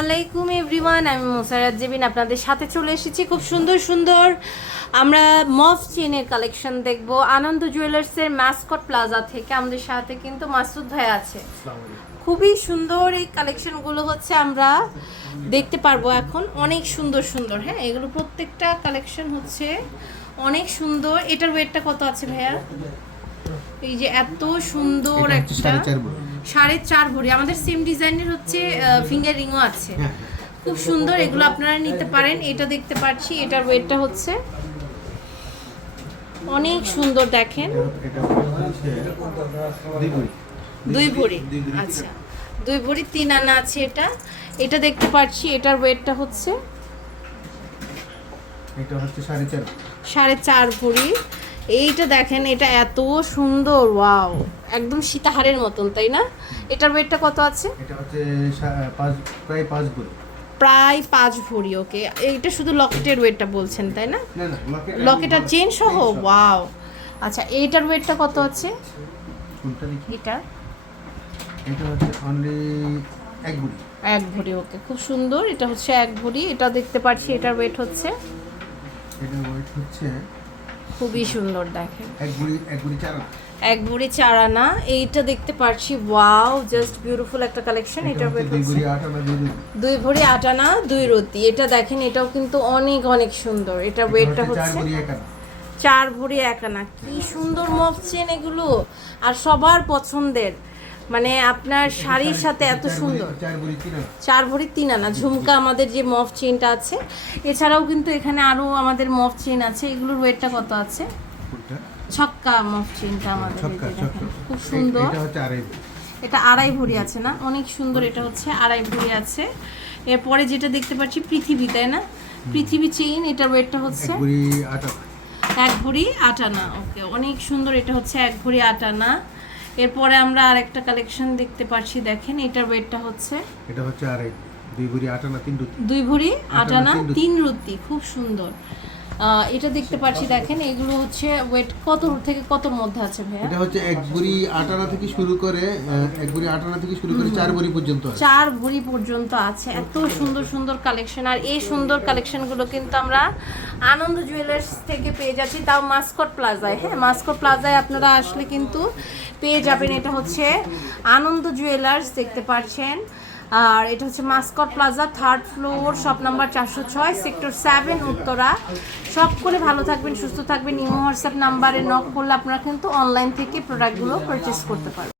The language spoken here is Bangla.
আলাইকুম এভরিওয়ান আমি মোসারাত জেবিন আপনাদের সাথে চলে এসেছি খুব সুন্দর সুন্দর। আমরা মফ চেনের কালেকশন দেখব। আনন্দ জুয়েলার্সের ম্যাসকট প্লাজা থেকে আমাদের সাথে কিন্তু মাসুদ ভাই আছে। খুবই সুন্দর এই কালেকশনগুলো হচ্ছে আমরা দেখতে পারব এখন। অনেক সুন্দর সুন্দর হ্যাঁ? এগুলো প্রত্যেকটা কালেকশন হচ্ছে অনেক সুন্দর। এটার ওয়েটটা কত আছে ভাইয়া? এই যে এত সুন্দর একটা সাড়ে চার ভরি। আমাদের সেম ডিজাইনের হচ্ছে ফিঙ্গার রিংও আছে। হ্যাঁ, খুব সুন্দর এগুলো আপনারা নিতে পারেন। এটা দেখতে পাচ্ছি এটার ওয়েটটা হচ্ছে অনেক সুন্দর দেখেন। দুই ভরি। দুই ভরি। আচ্ছা। দুই ভরি তিন আনা আছে এটা। এটা দেখতে পাচ্ছি এটার ওয়েটটা হচ্ছে এটা হচ্ছে সাড়ে চার সাড়ে চার ভরি। এইটা দেখেন এটা এত সুন্দর ওয়াও। একদম সীতাহারের মতন তাই না? এটার ওয়েটটা কত আছে? এটা হচ্ছে প্রায় পাঁচ ভরি। প্রায় পাঁচ ভরি ওকে এইটা শুধু লকেটের ওয়েটটা বলছেন তাই না? না না লকেট আর চেন সহ? ওয়াও আচ্ছা এইটার ওয়েটটা কত আছে? এটার এটা হচ্ছে অনলি এক ভরি। এক ভরি ওকে খুব সুন্দর এটা হচ্ছে এক ভরি এটা দেখতে পাচ্ছি এটার ওয়েট হচ্ছে? এটা ওয়েট হচ্ছে খুবই সুন্দর দেখে এক বুড়ি চারা? না এইটা দেখতে পাচ্ছি ওয়াও জাস্ট বিউটিফুল একটা কালেকশন এটা দুই ভরি আট আনা দুই রতি। এটা দেখেন এটাও কিন্তু অনেক অনেক সুন্দর। এটা ওয়েটটা হচ্ছে চার ভরি এক আনা। চার ভরি এক আনা। কি সুন্দর মফ চেন এগুলো। আর সবার পছন্দের। মানে আপনার শাড়ির সাথে এত সুন্দর। চার ভরি তিন আনা ঝুমকা আমাদের যে মফ চেনটা আছে। এছাড়াও কিন্তু এখানে আরও আমাদের মফ চেন আছে। এগুলোর ওয়েটটা কত আছে? ছক্কা মফ চেনটা আমাদের। খুব সুন্দর। এটা আড়াই ভরি। আছে না? অনেক সুন্দর এটা হচ্ছে আড়াই ভরি আছে। এরপরে যেটা দেখতে পাচ্ছি পৃথিবী তাই না? পৃথিবী চেইন এটার ওয়েটটা হচ্ছে এক ভরি আট আনা। এক ভরি আট আনা। ওকে অনেক সুন্দর এটা হচ্ছে এক ভরি আট আনা। এরপরে আমরা আরেকটা কালেকশন দেখতে পাচ্ছি দেখেন এটার ওয়েটটা হচ্ছে এটা হচ্ছে আড়াই দুই ভরি আট আনা তিন রুটি। দুই ভরি আট আট আনা আনা, তিন রুতি। রুটি খুব সুন্দর। এটা দেখতে পাচ্ছি দেখেন এগুলো হচ্ছে ওয়েট কত থেকে কতর মধ্যে আছে ভাইয়া? এটা হচ্ছে এক ভরি আট আনা থেকে শুরু করে এক বুড়ি আট আনা থেকে শুরু করে চার ভরি পর্যন্ত আছে। চার ভরি পর্যন্ত আছে। এত সুন্দর সুন্দর কালেকশন আর এই সুন্দর কালেকশনগুলো কিন্তু আমরা আনন্দ জুয়েলার্স থেকে পেয়ে যাচ্ছি, তাও মাস্কট প্লাজায় হ্যাঁ মাস্কট প্লাজায় আপনারা আসলে কিন্তু পেয়ে যাবেন। এটা হচ্ছে আনন্দ জুয়েলার্স দেখতে পাচ্ছেন। আর এটা হচ্ছে Mascot Plaza third floor shop number চারশো ছয় সেক্টর সেভেন উত্তরা। সব করে ভালো থাকবেন, সুস্থ থাকবেন। ইমো হোয়াটসঅ্যাপ নাম্বারে নক করলে আপনারা কিন্তু অনলাইন থেকে প্রোডাক্টগুলো পারচেস করতে পারবেন।